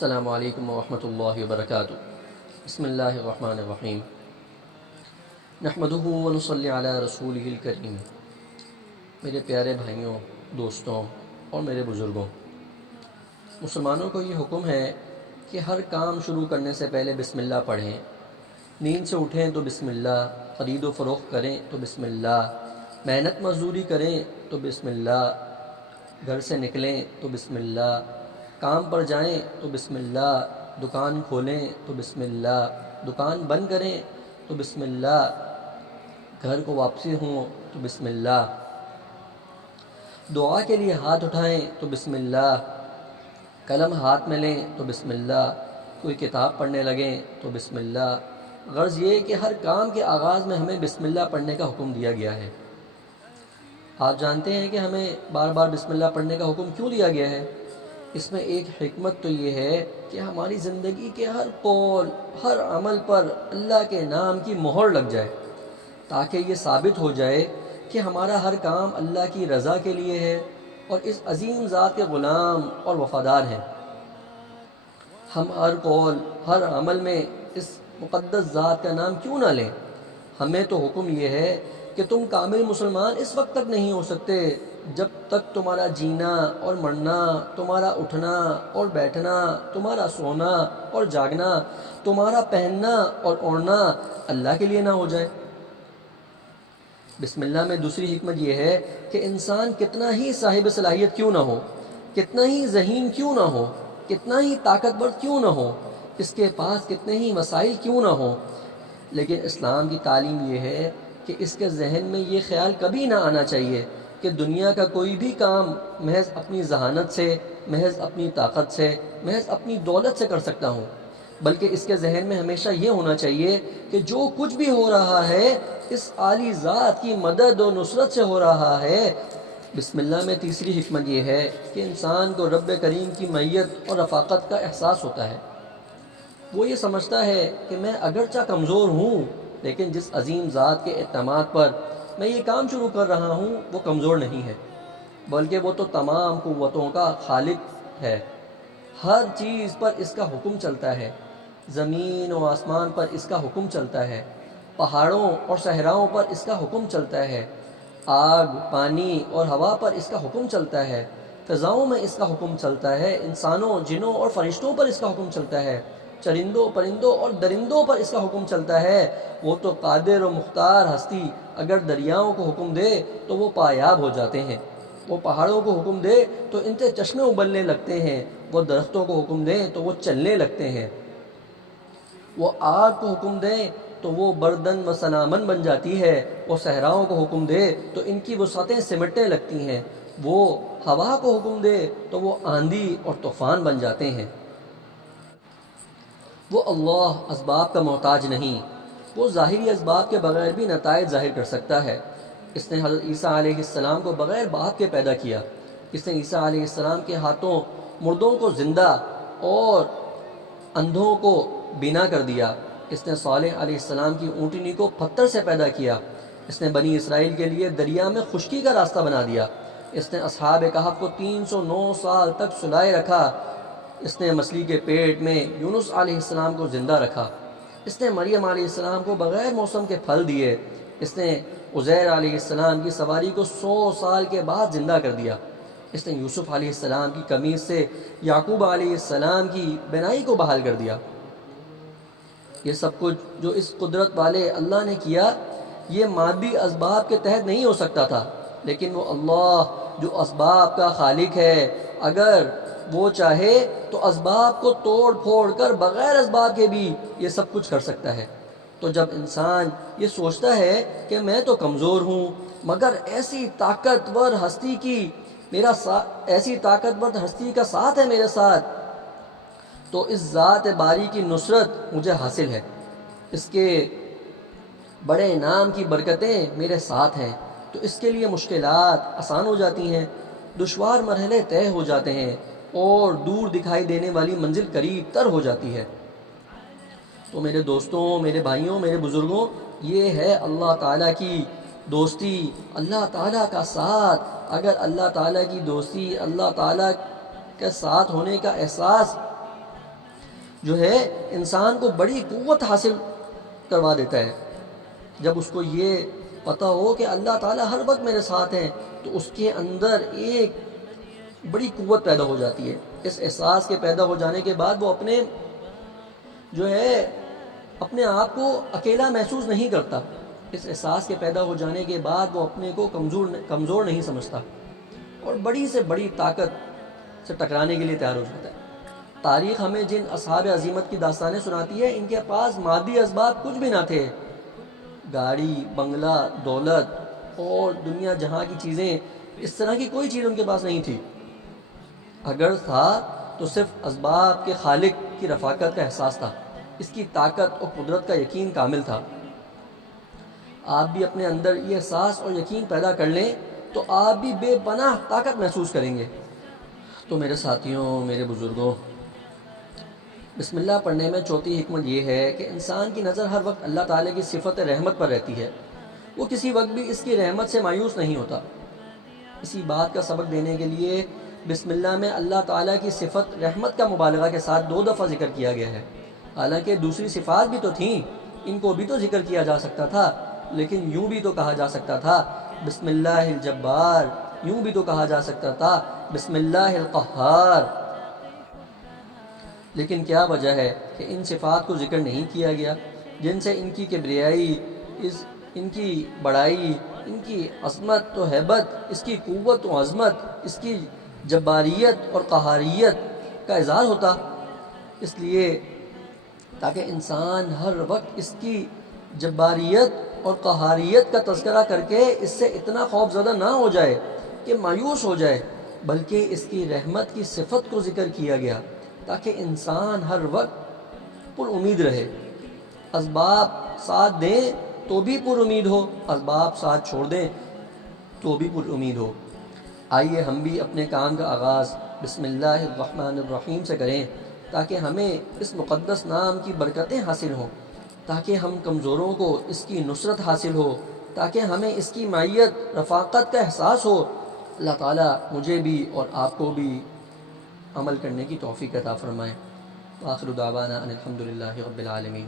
السلام علیکم ورحمۃ اللہ وبرکاتہ۔ بسم اللہ الرحمن الرحیم۔ نحمدہ ونصلی علی رسولہ الکریم۔ میرے پیارے بھائیوں، دوستوں اور میرے بزرگوں، مسلمانوں کو یہ حکم ہے کہ ہر کام شروع کرنے سے پہلے بسم اللہ پڑھیں۔ نیند سے اٹھیں تو بسم اللہ، خرید و فروخت کریں تو بسم اللہ، محنت مزدوری کریں تو بسم اللہ، گھر سے نکلیں تو بسم اللہ، کام پر جائیں تو بسم اللہ، دکان کھولیں تو بسم اللہ، دکان بند کریں تو بسم اللہ، گھر کو واپسی ہوں تو بسم اللہ، دعا کے لیے ہاتھ اٹھائیں تو بسم اللہ، قلم ہاتھ میں لیں تو بسم اللہ، کوئی کتاب پڑھنے لگیں تو بسم اللہ۔ غرض یہ کہ ہر کام کے آغاز میں ہمیں بسم اللہ پڑھنے کا حکم دیا گیا ہے۔ آپ جانتے ہیں کہ ہمیں بار بار بسم اللہ پڑھنے کا حکم کیوں دیا گیا ہے؟ اس میں ایک حکمت تو یہ ہے کہ ہماری زندگی کے ہر قول، ہر عمل پر اللہ کے نام کی مہر لگ جائے، تاکہ یہ ثابت ہو جائے کہ ہمارا ہر کام اللہ کی رضا کے لیے ہے اور اس عظیم ذات کے غلام اور وفادار ہیں۔ ہم ہر قول، ہر عمل میں اس مقدس ذات کا نام کیوں نہ لیں؟ ہمیں تو حکم یہ ہے کہ تم کامل مسلمان اس وقت تک نہیں ہو سکتے جب تک تمہارا جینا اور مرنا، تمہارا اٹھنا اور بیٹھنا، تمہارا سونا اور جاگنا، تمہارا پہننا اور اوڑھنا اللہ کے لیے نہ ہو جائے۔ بسم اللہ میں دوسری حکمت یہ ہے کہ انسان کتنا ہی صاحب صلاحیت کیوں نہ ہو، کتنا ہی ذہین کیوں نہ ہو، کتنا ہی طاقتور کیوں نہ ہو، اس کے پاس کتنے ہی وسائل کیوں نہ ہوں، لیکن اسلام کی تعلیم یہ ہے کہ اس کے ذہن میں یہ خیال کبھی نہ آنا چاہیے کہ دنیا کا کوئی بھی کام محض اپنی ذہانت سے، محض اپنی طاقت سے، محض اپنی دولت سے کر سکتا ہوں، بلکہ اس کے ذہن میں ہمیشہ یہ ہونا چاہیے کہ جو کچھ بھی ہو رہا ہے اس عالی ذات کی مدد و نصرت سے ہو رہا ہے۔ بسم اللہ میں تیسری حکمت یہ ہے کہ انسان کو رب کریم کی معیت اور رفاقت کا احساس ہوتا ہے۔ وہ یہ سمجھتا ہے کہ میں اگرچہ کمزور ہوں، لیکن جس عظیم ذات کے اعتماد پر میں یہ کام شروع کر رہا ہوں وہ کمزور نہیں ہے، بلکہ وہ تو تمام قوتوں کا خالق ہے۔ ہر چیز پر اس کا حکم چلتا ہے، زمین و آسمان پر اس کا حکم چلتا ہے، پہاڑوں اور صحراؤں پر اس کا حکم چلتا ہے، آگ، پانی اور ہوا پر اس کا حکم چلتا ہے، فضاؤں میں اس کا حکم چلتا ہے، انسانوں، جنوں اور فرشتوں پر اس کا حکم چلتا ہے، چرندوں، پرندوں اور درندوں پر اس کا حکم چلتا ہے۔ وہ تو قادر و مختار ہستی اگر دریاؤں کو حکم دے تو وہ پایاب ہو جاتے ہیں، وہ پہاڑوں کو حکم دے تو ان سے چشمے ابلنے لگتے ہیں، وہ درختوں کو حکم دیں تو وہ چلنے لگتے ہیں، وہ آگ کو حکم دیں تو وہ بردن و سنامن بن جاتی ہے، وہ صحراؤں کو حکم دے تو ان کی وسعتیں سمٹنے لگتی ہیں، وہ ہوا کو حکم دے تو وہ آندھی اور طوفان بن جاتے ہیں۔ وہ اللہ اسباب کا محتاج نہیں، وہ ظاہری اسباب کے بغیر بھی نتائج ظاہر کر سکتا ہے۔ اس نے حضرت عیسیٰ علیہ السلام کو بغیر باپ کے پیدا کیا۔ اس نے عیسیٰ علیہ السلام کے ہاتھوں مردوں کو زندہ اور اندھوں کو بینا کر دیا۔ اس نے صالح علیہ السلام کی اونٹنی کو پتھر سے پیدا کیا۔ اس نے بنی اسرائیل کے لیے دریا میں خشکی کا راستہ بنا دیا۔ اس نے اصحاب کہف کو 309 سال تک سلائے رکھا۔ اس نے مچھلی کے پیٹ میں یونس علیہ السلام کو زندہ رکھا۔ اس نے مریم علیہ السلام کو بغیر موسم کے پھل دیے۔ اس نے عزیر علیہ السلام کی سواری کو 100 سال کے بعد زندہ کر دیا۔ اس نے یوسف علیہ السلام کی قمیص سے یعقوب علیہ السلام کی بینائی کو بحال کر دیا۔ یہ سب کچھ جو اس قدرت والے اللہ نے کیا، یہ مادی اسباب کے تحت نہیں ہو سکتا تھا، لیکن وہ اللہ جو اسباب کا خالق ہے، اگر وہ چاہے تو اسباب کو توڑ پھوڑ کر بغیر اسباب کے بھی یہ سب کچھ کر سکتا ہے۔ تو جب انسان یہ سوچتا ہے کہ میں تو کمزور ہوں، مگر ایسی طاقتور ہستی کا ساتھ ہے میرے ساتھ، تو اس ذات باری کی نصرت مجھے حاصل ہے، اس کے بڑے نام کی برکتیں میرے ساتھ ہیں، تو اس کے لیے مشکلات آسان ہو جاتی ہیں، دشوار مرحلے طے ہو جاتے ہیں اور دور دکھائی دینے والی منزل قریب تر ہو جاتی ہے۔ تو میرے دوستوں، میرے بھائیوں، میرے بزرگوں، یہ ہے اللہ تعالیٰ کی دوستی، اللہ تعالیٰ کا ساتھ۔ اگر اللہ تعالیٰ کی دوستی، اللہ تعالیٰ کے ساتھ ہونے کا احساس جو ہے انسان کو بڑی قوت حاصل کروا دیتا ہے. جب اس کو یہ پتہ ہو کہ اللہ تعالیٰ ہر وقت میرے ساتھ ہیں تو اس کے اندر ایک بڑی قوت پیدا ہو جاتی ہے. اس احساس کے پیدا ہو جانے کے بعد وہ اپنے آپ کو اکیلا محسوس نہیں کرتا. اس احساس کے پیدا ہو جانے کے بعد وہ اپنے کو کمزور نہیں سمجھتا اور بڑی سے بڑی طاقت سے ٹکرانے کے لیے تیار ہو جاتا ہے. تاریخ ہمیں جن اصحاب عظیمت کی داستانیں سناتی ہے ان کے پاس مادی اسباب کچھ بھی نہ تھے. گاڑی، بنگلہ، دولت اور دنیا جہاں کی چیزیں، اس طرح کی کوئی چیز ان کے پاس نہیں تھی. اگر تھا تو صرف اسباب کے خالق کی رفاقت کا احساس تھا، اس کی طاقت اور قدرت کا یقین کامل تھا. آپ بھی اپنے اندر یہ احساس اور یقین پیدا کر لیں تو آپ بھی بے پناہ طاقت محسوس کریں گے. تو میرے ساتھیوں، میرے بزرگوں، بسم اللہ پڑھنے میں چوتھی حکمت یہ ہے کہ انسان کی نظر ہر وقت اللہ تعالیٰ کی صفت رحمت پر رہتی ہے. وہ کسی وقت بھی اس کی رحمت سے مایوس نہیں ہوتا. اسی بات کا سبق دینے کے لیے بسم اللہ میں اللہ تعالیٰ کی صفت رحمت کا مبالغہ کے ساتھ 2 دفعہ ذکر کیا گیا ہے. حالانکہ دوسری صفات بھی تو تھیں، ان کو بھی تو ذکر کیا جا سکتا تھا، لیکن یوں بھی تو کہا جا سکتا تھا بسم اللہ الجبار، یوں بھی تو کہا جا سکتا تھا بسم اللہ القہار. لیکن کیا وجہ ہے کہ ان صفات کو ذکر نہیں کیا گیا جن سے ان کی کبریائی، ان کی بڑائی، ان کی عظمت و ہیبت، اس کی قوت و عظمت، اس کی جباریت اور قہاریت کا اظہار ہوتا؟ اس لیے تاکہ انسان ہر وقت اس کی جباریت اور قہاریت کا تذکرہ کر کے اس سے اتنا خوف زدہ نہ ہو جائے کہ مایوس ہو جائے، بلکہ اس کی رحمت کی صفت کو ذکر کیا گیا تاکہ انسان ہر وقت پر امید رہے. اسباب ساتھ دیں تو بھی پر امید ہو، اسباب ساتھ چھوڑ دیں تو بھی پر امید ہو. آئیے ہم بھی اپنے کام کا آغاز بسم اللہ الرحمن الرحیم سے کریں تاکہ ہمیں اس مقدس نام کی برکتیں حاصل ہوں، تاکہ ہم کمزوروں کو اس کی نصرت حاصل ہو، تاکہ ہمیں اس کی معیت، رفاقت کا احساس ہو. اللہ تعالیٰ مجھے بھی اور آپ کو بھی عمل کرنے کی توفیق عطا فرمائیں. آخر دعوانا ان الحمد للہ رب العالمین.